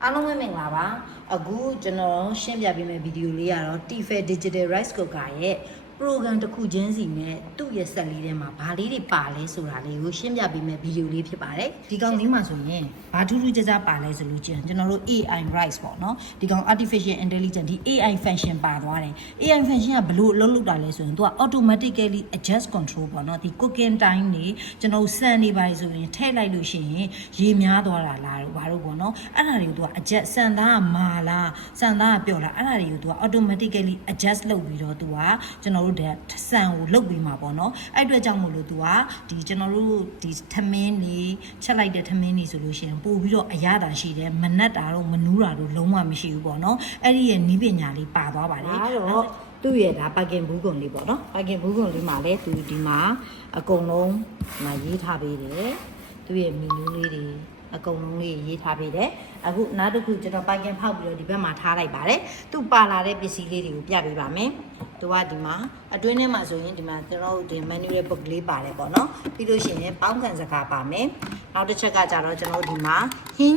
အားလုံးပဲမင်္ဂလာပါအခုကျွန်တော်ရှင်းပြပေးမယ့်ဗီဒီယိုလေးကတော့ Tefal Digital Rice Cooker ရဲ့ program တစ်ခုချင်းစီနဲ့သူ့ရဲ့ဆက်လေးထဲမှာဘာလေးတွေပါလဲဆိုတာလေးကိုရှင်းပြပေးမယ့်ဗီဒီယိုလေးဖြစ်ပါတယ်ဒီကောင်လေးမှာဆိုရင်ဘာထူးထူးခြားခြားပါလဲဆိုလို့ချင်းကျွန်တော်တို့ AI Rice ပေါ့နော်ဒီကောင် Artificial Intelligence ဒီ AI function ပါသွားတယ် AI function ကဘလို့အလုပ်လုပ်တာလဲဆိုရင်သူက automatically adjust control ပေါ့နော်ဒီ cooking time နေကျွန်တော်စံနေပါလေဆိုရင်ထည့်လိုက်လို့ရှိရင်ရေများသွားတာလားတို့ဘာလို့ပေါ့နော်အဲ့ဒါတွေကိုသူက adjust စံသားကမာလားစံသားကပျော့လားအဲ့ဒါတွေကိုသူက automatically adjust လုပ်ပြီးတော့သူကကျွန်တော်တို့တဲ့စံကိုလုတ်ပြီးမှာပေါ့နော်အဲ့အတွက်ကြောင့်မို့လို့သူကဒီကျွန်တော်တို့ဒီထမင်းနေချက်လိုက်တဲ့ထမင်းနေဆိုလို့ရှိရင်ပို့ပြီးတော့အရသာရှိတယ်မနက်တာတော့မနူးတာတော့လုံးဝမရှိဘူးပေါ့နော်အဲ့ဒီရဲ့နီးပညာလေးပါသွားပါတယ်အဲ့တော့သူ့ရဲ့ဒါပါကင်ဘူးကွန်လေးပေါ့နော်ပါကင်ဘူးကွန်လေးမှာလည်းသူဒီမှာအကုန်လုံးမှာရေးထားပေးတယ်သူ့ရဲ့မီနူးလေးတွေအကုန်လုံးလေးရေးထားပေးတယ်အခုနောက်တစ်ခုကျွန်တော်ပိုင်ကင်ဖောက်ပြီးတော့ဒီဘက်မှာထားလိုက်ပါတယ်သူပါလာတဲ့ပစ္စည်းလေးတွေကိုပြပေးပါမယ်သူကဒီမှာအတွင်းထဲမှာဆိုရင်ဒီမှာကျွန်တော်တို့ဒီ manual book လေးပါတယ်ပေါ့နော်ပြီးလို့ရှိရင်ပေါင်းကန်စကားပါမယ်နောက်တစ်ချက်ကကြတော့ကျွန်တော်ဒီမှာဟင်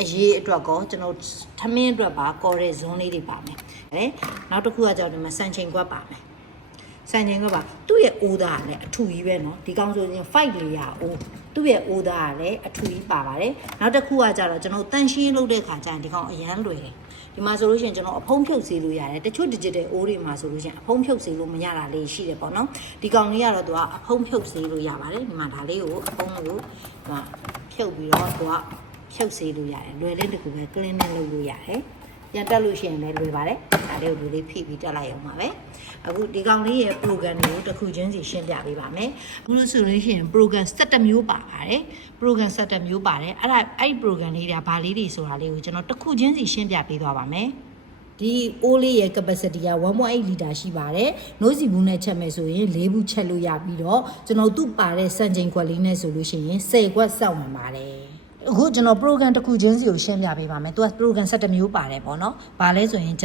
းအရေးအတွက်ကောကျွန်တော်ထမင်းအတွက်ပါကော်တဲ့ဇွန်းလေးတွေပါမယ်နောက်တစ်ခုကကြတော့ဒီမှာစံချိန်ကွက်ပါမယ်စံချိန်ကွက်ပါသူ့ရဲ့ order ကလည်းအထူကြီးပဲเนาะဒီကောင်ဆိုရင်5လေးရအောင်သူ့ရဲ့ order ကလည်းအထူကြီးပါပါတယ်နောက်တစ်ခုကကြတော့ကျွန်တော်တန်ရှင်းလုပ်တဲ့ခါကျရင်ဒီကောင်အရန်လွယ်တယ်ဒီမှာဆိုလို့ရှိရင်ကျွန်တော်အဖုံးဖြုတ်စေလို့ရတယ်တချို့ digital အိုးတွေမှာဆိုလို့ရှိရင်အဖုံးဖြုတ်စေလို့မရတာလေးရှိတယ်ပေါ့နော်ဒီကောင်လေးကတော့သူကအဖုံးဖြုတ်စေလို့ရပါတယ်ဒီမှာဒါလေးကိုအဖုံးကိုဖြုတ်ပြီးတော့သူကဖြုတ်စေလို့ရတယ်လွယ်လေးတကူပဲ clean နဲ့လုပ်လို့ရတယ်ပြန်တက်လို့ရှိရင်လည်းလွယ်ပါတယ်ဒါလေးကိုလေးဖိပြီးတက်လိုက်အောင်ပါပဲအခုဒီကောင်လေးရဲ့ program တွေကိုတစ်ခုချင်းစီရှင်းပြပေးပါမယ်အခုလို့ဆိုလို့ရှိရင် program 17မျိုးပါပါတယ် program 17မျိုးပါတယ်အဲ့ program လေးတွေကဘာလေးတွေဆိုတာလေးကိုကျွန်တော်တစ်ခုချင်းစီရှင်းပြပေးသွားပါမယ်ဒီအိုးလေးရဲ့ capacity က 1.8 liter ရှိပါတယ်။နိုးစီဘူးနဲ့ချက်မယ်ဆိုရင်4ဘူးချက်လို့ရပြီးတော့ကျွန်တော်သူ့ပါတဲ့စံချိန်ခွက်လေးနဲ့ဆိုလို့ရှိရင်10ခွက်စောင့်ဝင်ပါတယ်။အခုကျွန်တော် program တစ်ခုချင်းစီကိုရှင်းပြပေးပါမယ်။သူက program 17မျိုးပါတယ်ပေါ့နော်။ဘာလဲဆိုရင်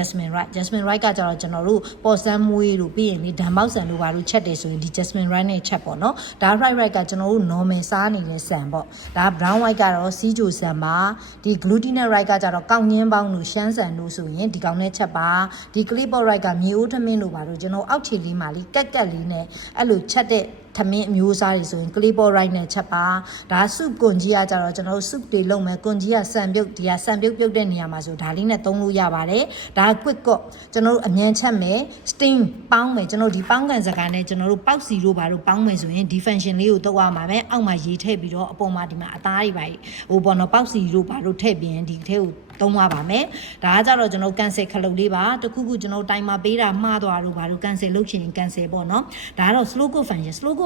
Jasmine Rice ကကျတော့ကျွန်တော်တို့ပေါ်ဆန်းမွေးလို့ပြီးရင်လေဓာတ်ပေါက်ဆန်တို့ဘာလို့ချက်တယ်ဆိုရင်ဒီ Jasmine Rice နဲ့ချက်ပေါ့နော်။ဒါ Rice ကကျွန်တော်တို့ normal စားနေတဲ့ဆန်ပေါ့။ဒါ brown white ကတော့စီးကြိုဆန်ပါ။ဒီ glutinous rice ကကျတော့ကောက်ညင်းပေါင်းလို့ရှမ်းဆန်လို့ဆိုရင်ဒီကောင်နဲ့ချက်ပါ။ဒီ clipboard rice ကမြေအိုးထမင်းတို့ဘာလို့ကျွန်တော်အောက်ခြေလေးမှာလေးကက်လေးနဲ့အဲ့လိုချက်တဲ့ထမင်းအမျိုးအစားတွေဆိုရင် clipboard rice နဲ့ချက်ပါဒါ soup ကွန်ကြီးကကြတော့ကျွန်တော်တို့ soup တွေလုပ်မယ်ကွန်ကြီးကဆန်ပြုတ်ဒီကဆန်ပြုတ်ပြုတ်တဲ့နေရာမှာဆိုဒါလေးနဲ့သုံးလို့ရပါတယ်ဒါ quick cook ကျွန်တော်တို့အမြန်ချက်မယ် steam ပေါင်းမယ်ကျွန်တော်ဒီပေါင်းကန်စကားနဲ့ကျွန်တော်တို့ပေါက်စီတို့ဘာလို့ပေါင်းမယ်ဆိုရင်ဒီ function လေးကိုတော့ရမှာပဲအောက်မှာရေထည့်ပြီးတော့အပေါ်မှာဒီမှာအသားတွေပါဟိုပေါ်တော့ပေါက်စီတို့ဘာလို့ထည့်ပြီးရင်ဒီထဲကိုသုံးရပါမယ်ဒါကကြတော့ကျွန်တော် cancel ခလုတ်လေးပါတခုခုကျွန်တော်တိုင်မှာပေးတာမှားသွားလို့ဘာလို့ cancel လုပ်ချင်ရင် cancel ပေါ့နော်ဒါကတော့ slow cook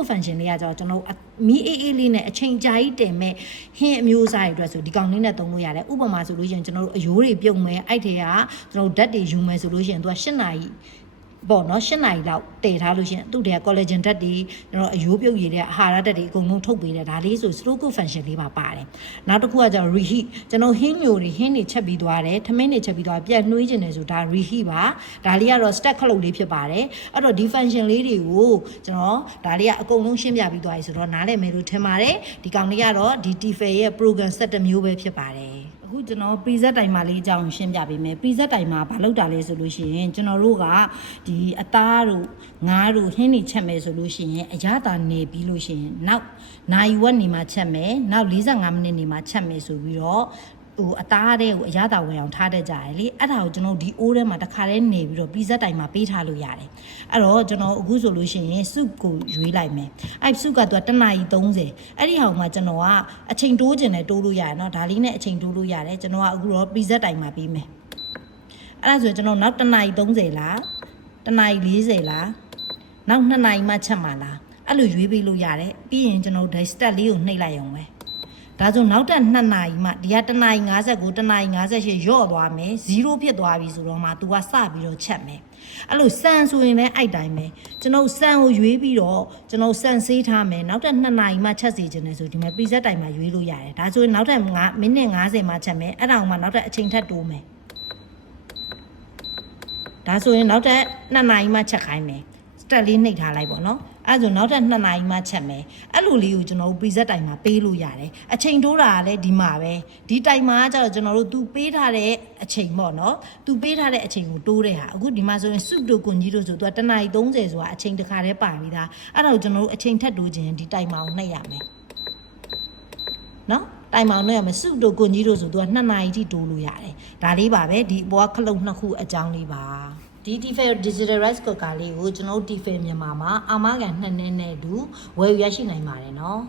function လေးကကြတော့ကျွန်တော်မီးအေးအေးလေးနဲ့အချိန်ကြာကြီးတင်မဲ့ဟင်းအမျိုးအစားတွေအတွက်ဆိုဒီကောင်လေးနဲ့သုံးလို့ရတယ်ဥပမာဆိုလို့ရှိရင်ကျွန်တော်တို့အယိုးတွေပြုတ်မယ်အဲ့ထဲကကျွန်တော်ဓာတ်တွေယူမယ်ဆိုလို့ရှိရင်သူက8နာရီပေါ့နော်8နာရီလောက်တည်ထားလို့ရှင်သူ့တွေက collagen ဓာတ်တွေကျွန်တော်အယိုးပြုတ်ရည်တဲ့အာဟာရဓာတ်တွေအကုန်လုံးထုတ်ပေးတယ်ဒါလေးဆို slow cook function လေးပါပါတယ်နောက်တစ်ခုကကျတော့ reheat ကျွန်တော်ဟင်းမျိုးတွေဟင်းတွေချက်ပြီးသွားတယ်ထမင်းတွေချက်ပြီးသွားပြန်နှွေးခြင်းတယ်ဆိုဒါ reheat ပါဒါလေးကတော့ stack ခလုတ်လေးဖြစ်ပါတယ်အဲ့တော့ဒီ function လေးတွေကိုကျွန်တော်ဒါလေးကအကုန်လုံးရှင်းပြပြီးသွားပြီဆိုတော့နားလည်မယ်လို့ထင်ပါတယ်ဒီကောင်လေးကတော့ဒီ Tefal ရဲ့ program 17မျိုးပဲဖြစ်ပါတယ်အခုကျွန်တော် preset timer လေးအကြောင်းရှင်းပြပေးမယ် preset timer ဘာလုပ်တာလဲဆိုလို့ရှိရင်ကျွန်တော်တို့ကဒီအသားတို့ငါးတို့ဟင်းတွေချက်မယ်ဆိုလို့ရှိရင်အရသာနေပြီးလို့ရှိရင်နောက်နိုင်ဝက်နေမှာချက်မယ်နောက်45မိနစ်နေမှာချက်မယ်ဆိုပြီးတော့ဟိုအသားတဲ့ကိုအရသာဝင်အောင်ထားတတ်ကြတယ်လေအဲ့ဒါကိုကျွန်တော်ဒီအိုးထဲမှာတစ်ခါတည်းနေပြီးတော့ preset timer ပေးထားလို့ရတယ်အဲ့တော့ကျွန်တော်အခုဆိုလို့ရှိရင် soup ကိုရွေးလိုက်မယ်အဲ့ soup ကသူက1နာရီ30အဲ့ဒီဟာကိုမှကျွန်တော်ကအချိန်တိုးကျင်တယ်တိုးလို့ရတယ်เนาะဒါလေးနဲ့အချိန်တိုးလို့ရတယ်ကျွန်တော်ကအခုတော့ preset timer ပေးမယ်အဲ့ဒါဆိုရင်ကျွန်တော်နောက်1နာရီ30လား1နာရီ40လားနောက်2နာရီမှချက်မှာလားအဲ့လိုရွေးပေးလို့ရတယ်ပြီးရင်ကျွန်တော်ဒီ step လေးကိုနှိပ်လိုက်အောင်ပဲဒါဆိုနောက်တက်2နာရီမှဒီက1နာရီ59 1နာရီ58ရော့သွားမယ်0ဖြစ်သွားပြီဆိုတော့မှ तू ကစပြီးတော့ချက်မယ်အဲ့လိုစံဆိုရင်လည်းအဲ့တိုင်းပဲကျွန်တော်စံကိုရွေးပြီးတော့ကျွန်တော်စံဆေးထားမယ်နောက်တက်2နာရီမှချက်စီခြင်းတယ်ဆိုဒီမှာ preset time မှာရွေးလို့ရတယ်ဒါဆိုရင်နောက်တက်မိနစ်50မှချက်မယ်အဲ့ဒါမှနောက်တက်အချိန်ထပ်တိုးမယ်ဒါဆိုရင်နောက်တက်2နာရီမှချက်ခိုင်းမယ် တက်လေးနှိပ်ထားလိုက်ပေါ့နော်အဲ့ဒါဆိုနောက်ထပ်2နာရီမှချက်မယ်အဲ့လိုလေးကိုကျွန်တော်တို့ preset တိုင်မှာပေးလို့ရတယ်အချိန်တိုးတာကလည်းဒီမှာပဲဒီတိုင်မှာကျတော့ကျွန်တော်တို့ तू ပေးထားတဲ့အချိန်ပေါ့နော် तू ပေးထားတဲ့အချိန်ကိုတိုးတဲ့ဟာအခုဒီမှာဆိုရင် soup တို့ကွန်ကြီးတို့ဆို तू 1နာရီ30ဆိုတာအချိန်တစ်ခါတည်းပါပြီးသားအဲ့ဒါကိုကျွန်တော်တို့အချိန်ထပ်တိုးခြင်းဒီတိုင်မှာကိုနှိပ်ရမယ်နော်တိုင်မောင်နဲ့ရမယ်စုတို့ကွန်ကြီးတို့ဆိုသူက2နာရီထိတိုးလို့ရတယ်ဒါလေးပါပဲဒီအပေါ်ကခလုတ်2ခုအကြောင်းလေးပါဒီ Tefal Digital Rice Cooker လေးကိုကျွန်တော်တို့ Tefal မြန်မာမှာအာမခံ2နှစ်နဲ့တူဝယ်ယူရရှိနိုင်ပါတယ်နော်